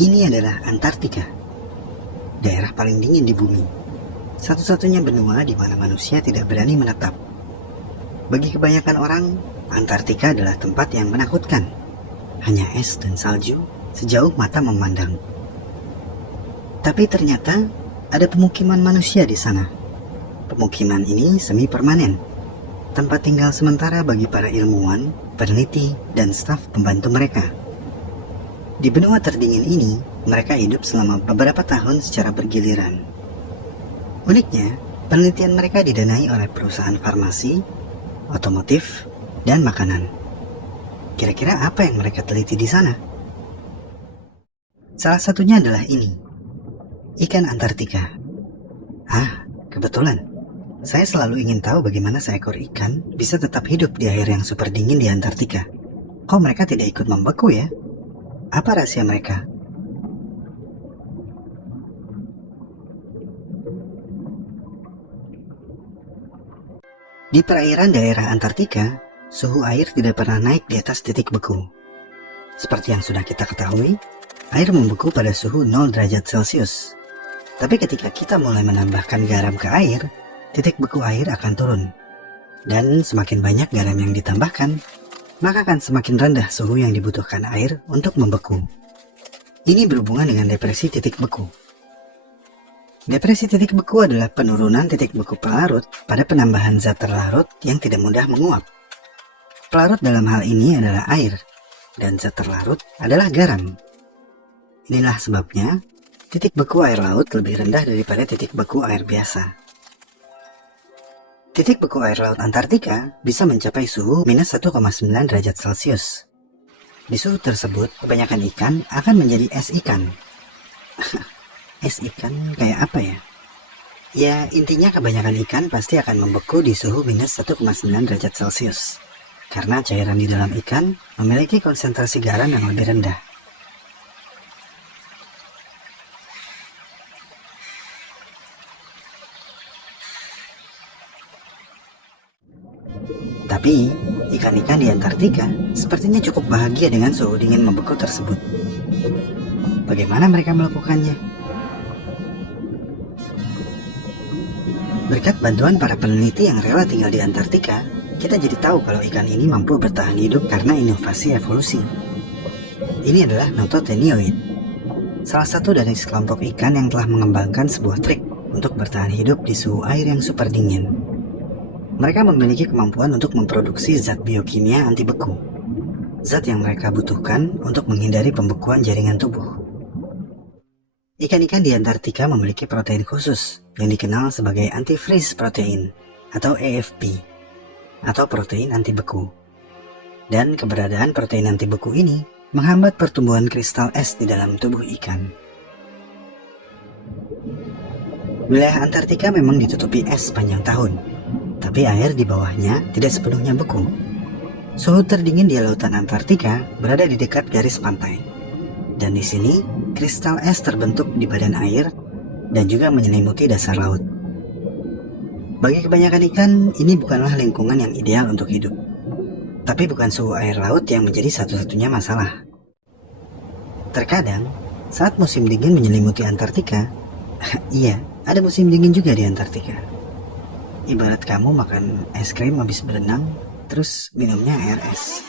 Ini adalah Antartika, daerah paling dingin di bumi. Satu-satunya benua di mana manusia tidak berani menetap. Bagi kebanyakan orang, Antartika adalah tempat yang menakutkan. Hanya es dan salju sejauh mata memandang. Tapi ternyata ada pemukiman manusia di sana. Pemukiman ini semi permanen, tempat tinggal sementara bagi para ilmuwan, peneliti, dan staf pembantu mereka. Di benua terdingin ini, mereka hidup selama beberapa tahun secara bergiliran. Uniknya, penelitian mereka didanai oleh perusahaan farmasi, otomotif, dan makanan. Kira-kira apa yang mereka teliti di sana? Salah satunya adalah ini, ikan Antartika. Kebetulan. Saya selalu ingin tahu bagaimana seekor ikan bisa tetap hidup di air yang super dingin di Antartika. Kok mereka tidak ikut membeku ya? Apa rahasia mereka? Di perairan daerah Antartika, suhu air tidak pernah naik di atas titik beku. Seperti yang sudah kita ketahui, air membeku pada suhu 0 derajat Celcius. Tapi ketika kita mulai menambahkan garam ke air, titik beku air akan turun. Dan semakin banyak garam yang ditambahkan, maka akan semakin rendah suhu yang dibutuhkan air untuk membeku. Ini berhubungan dengan depresi titik beku. Depresi titik beku adalah penurunan titik beku pelarut pada penambahan zat terlarut yang tidak mudah menguap. Pelarut dalam hal ini adalah air, dan zat terlarut adalah garam. Inilah sebabnya titik beku air laut lebih rendah daripada titik beku air biasa. Titik beku air laut Antartika bisa mencapai suhu minus 1,9 derajat Celcius. Di suhu tersebut, kebanyakan ikan akan menjadi es ikan. Es ikan kayak apa ya? Ya, intinya kebanyakan ikan pasti akan membeku di suhu minus 1,9 derajat Celcius. Karena cairan di dalam ikan memiliki konsentrasi garam yang lebih rendah. Tapi, ikan-ikan di Antartika sepertinya cukup bahagia dengan suhu dingin membeku tersebut. Bagaimana mereka melakukannya? Berkat bantuan para peneliti yang rela tinggal di Antartika, kita jadi tahu kalau ikan ini mampu bertahan hidup karena inovasi evolusi. Ini adalah Nototenioid, salah satu dari sekelompok ikan yang telah mengembangkan sebuah trik untuk bertahan hidup di suhu air yang super dingin. Mereka memiliki kemampuan untuk memproduksi zat biokimia anti beku, zat yang mereka butuhkan untuk menghindari pembekuan jaringan tubuh. Ikan-ikan di Antartika memiliki protein khusus yang dikenal sebagai antifreeze protein atau AFP, atau protein anti beku. Dan keberadaan protein anti beku ini menghambat pertumbuhan kristal es di dalam tubuh ikan. Wilayah Antartika memang ditutupi es sepanjang tahun, tapi air di bawahnya tidak sepenuhnya beku. Suhu terdingin di lautan Antartika berada di dekat garis pantai. Dan di sini, kristal es terbentuk di badan air dan juga menyelimuti dasar laut. Bagi kebanyakan ikan, ini bukanlah lingkungan yang ideal untuk hidup. Tapi bukan suhu air laut yang menjadi satu-satunya masalah. Terkadang, saat musim dingin menyelimuti Antartika, iya, ada musim dingin juga di Antartika. Ibarat kamu makan es krim habis berenang, terus minumnya air es.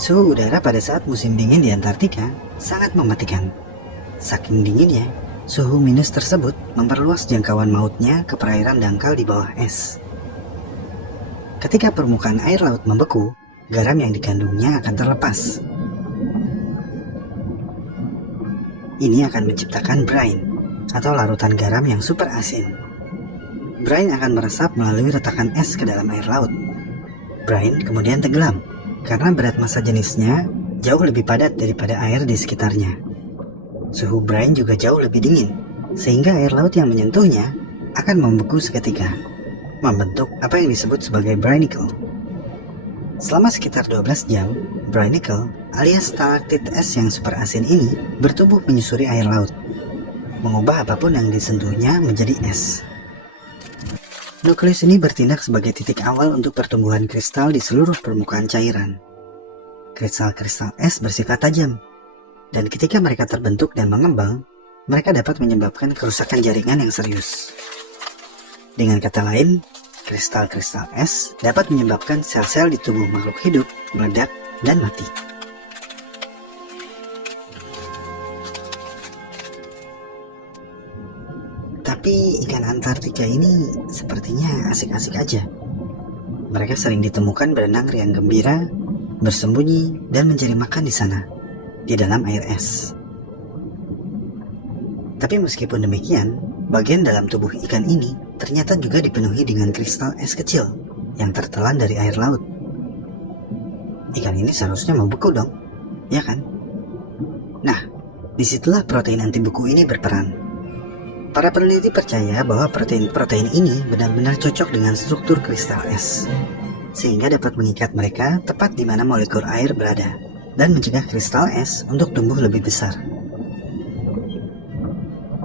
Suhu udara pada saat musim dingin di Antartika sangat mematikan. Saking dinginnya, suhu minus tersebut memperluas jangkauan mautnya ke perairan dangkal di bawah es. Ketika permukaan air laut membeku, garam yang dikandungnya akan terlepas. Ini akan menciptakan brine, atau larutan garam yang super asin. Brine akan meresap melalui retakan es ke dalam air laut. Brine kemudian tenggelam, karena berat massa jenisnya jauh lebih padat daripada air di sekitarnya. Suhu brine juga jauh lebih dingin, sehingga air laut yang menyentuhnya akan membeku seketika, membentuk apa yang disebut sebagai brinicle. Selama sekitar 12 jam, Brinicle alias stalaktit es yang super asin ini bertumbuh menyusuri air laut, mengubah apapun yang disentuhnya menjadi es. Nukleus ini bertindak sebagai titik awal untuk pertumbuhan kristal di seluruh permukaan cairan. Kristal-kristal es bersifat tajam, dan ketika mereka terbentuk dan mengembang, mereka dapat menyebabkan kerusakan jaringan yang serius. Dengan kata lain, kristal-kristal es dapat menyebabkan sel-sel di tubuh makhluk hidup meledak dan mati. Tapi ikan Antartika ini sepertinya asik-asik aja. Mereka sering ditemukan berenang riang gembira, bersembunyi, dan mencari makan di sana, di dalam air es. Tapi meskipun demikian, bagian dalam tubuh ikan ini ternyata juga dipenuhi dengan kristal es kecil yang tertelan dari air laut. Ikan ini seharusnya membeku dong, ya kan? Nah, disitulah protein anti beku ini berperan. Para peneliti percaya bahwa protein-protein ini benar-benar cocok dengan struktur kristal es, sehingga dapat mengikat mereka tepat di mana molekul air berada, dan mencegah kristal es untuk tumbuh lebih besar.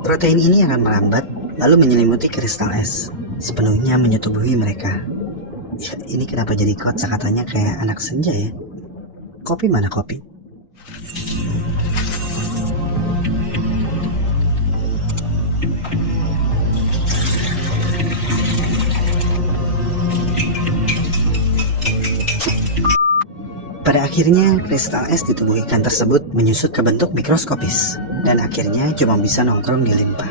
Protein ini akan merambat, lalu menyelimuti kristal es, sepenuhnya menyetubuhi mereka. Ya, ini kenapa jadi kata-katanya kayak anak senja ya? Kopi mana kopi? Pada akhirnya, kristal es di tubuh ikan tersebut menyusut ke bentuk mikroskopis, dan akhirnya cuma bisa nongkrong di limpa.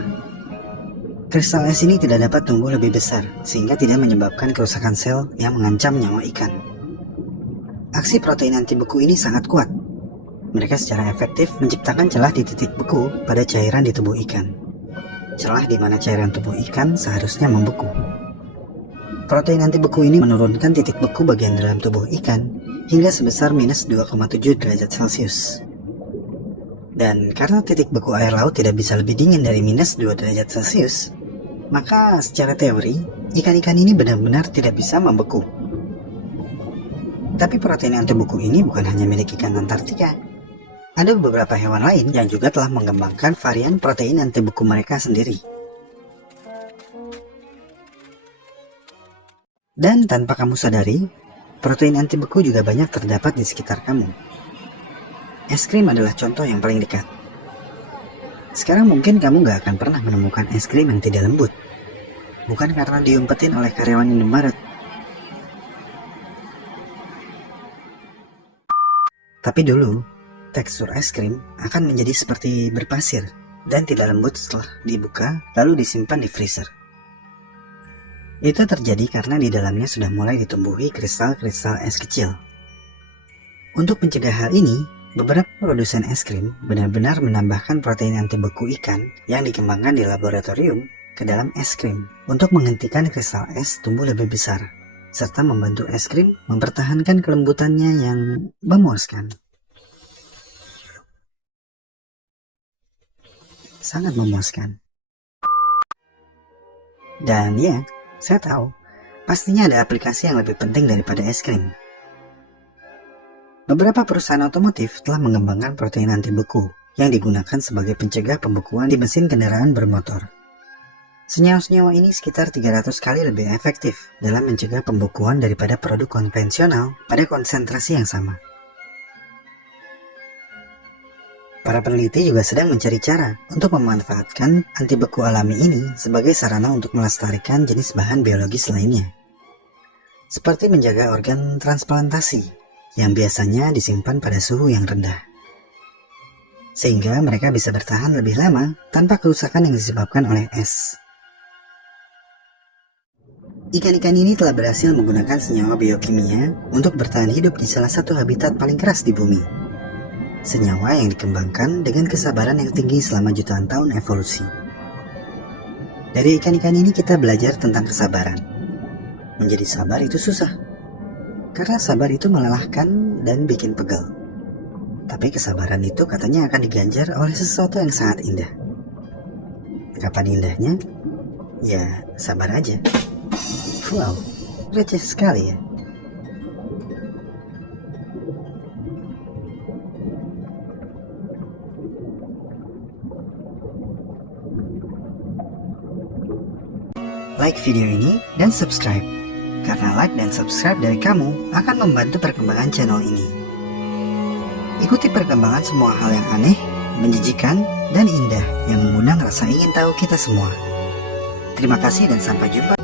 Kristal es ini tidak dapat tumbuh lebih besar, sehingga tidak menyebabkan kerusakan sel yang mengancam nyawa ikan. Aksi protein anti beku ini sangat kuat. Mereka secara efektif menciptakan celah di titik beku pada cairan di tubuh ikan. Celah di mana cairan tubuh ikan seharusnya membeku. Protein anti beku ini menurunkan titik beku bagian dalam tubuh ikan hingga sebesar minus 2,7 derajat Celcius. Dan karena titik beku air laut tidak bisa lebih dingin dari minus 2 derajat Celcius, maka secara teori, ikan-ikan ini benar-benar tidak bisa membeku. Tapi protein anti beku ini bukan hanya milik ikan Antartika. Ada beberapa hewan lain yang juga telah mengembangkan varian protein anti beku mereka sendiri. Dan tanpa kamu sadari, protein anti beku juga banyak terdapat di sekitar kamu. Es krim adalah contoh yang paling dekat. Sekarang mungkin kamu gak akan pernah menemukan es krim yang tidak lembut. Bukan karena diumpetin oleh karyawan Indomaret. Tapi dulu, tekstur es krim akan menjadi seperti berpasir dan tidak lembut setelah dibuka lalu disimpan di freezer. Itu terjadi karena di dalamnya sudah mulai ditumbuhi kristal-kristal es kecil. Untuk mencegah hal ini, beberapa produsen es krim benar-benar menambahkan protein anti beku ikan yang dikembangkan di laboratorium ke dalam es krim untuk menghentikan kristal es tumbuh lebih besar, serta membantu es krim mempertahankan kelembutannya yang memuaskan. Sangat memuaskan. Dan ya, saya tahu, pastinya ada aplikasi yang lebih penting daripada es krim. Beberapa perusahaan otomotif telah mengembangkan protein anti beku yang digunakan sebagai pencegah pembekuan di mesin kendaraan bermotor. Senyawa-senyawa ini sekitar 300 kali lebih efektif dalam mencegah pembekuan daripada produk konvensional pada konsentrasi yang sama. Para peneliti juga sedang mencari cara untuk memanfaatkan anti beku alami ini sebagai sarana untuk melestarikan jenis bahan biologis lainnya. Seperti menjaga organ transplantasi yang biasanya disimpan pada suhu yang rendah. Sehingga mereka bisa bertahan lebih lama tanpa kerusakan yang disebabkan oleh es. Ikan-ikan ini telah berhasil menggunakan senyawa biokimia untuk bertahan hidup di salah satu habitat paling keras di bumi. Senyawa yang dikembangkan dengan kesabaran yang tinggi selama jutaan tahun evolusi. Dari ikan-ikan ini kita belajar tentang kesabaran. Menjadi sabar itu susah, karena sabar itu melelahkan dan bikin pegel. Tapi kesabaran itu katanya akan diganjar oleh sesuatu yang sangat indah. Kapan indahnya? Ya, sabar aja. Wow, receh sekali ya. like video ini dan subscribe. Karena like dan subscribe dari kamu akan membantu perkembangan channel ini. Ikuti perkembangan semua hal yang aneh, menjijikan, dan indah yang mengundang rasa ingin tahu kita semua. Terima kasih dan sampai jumpa.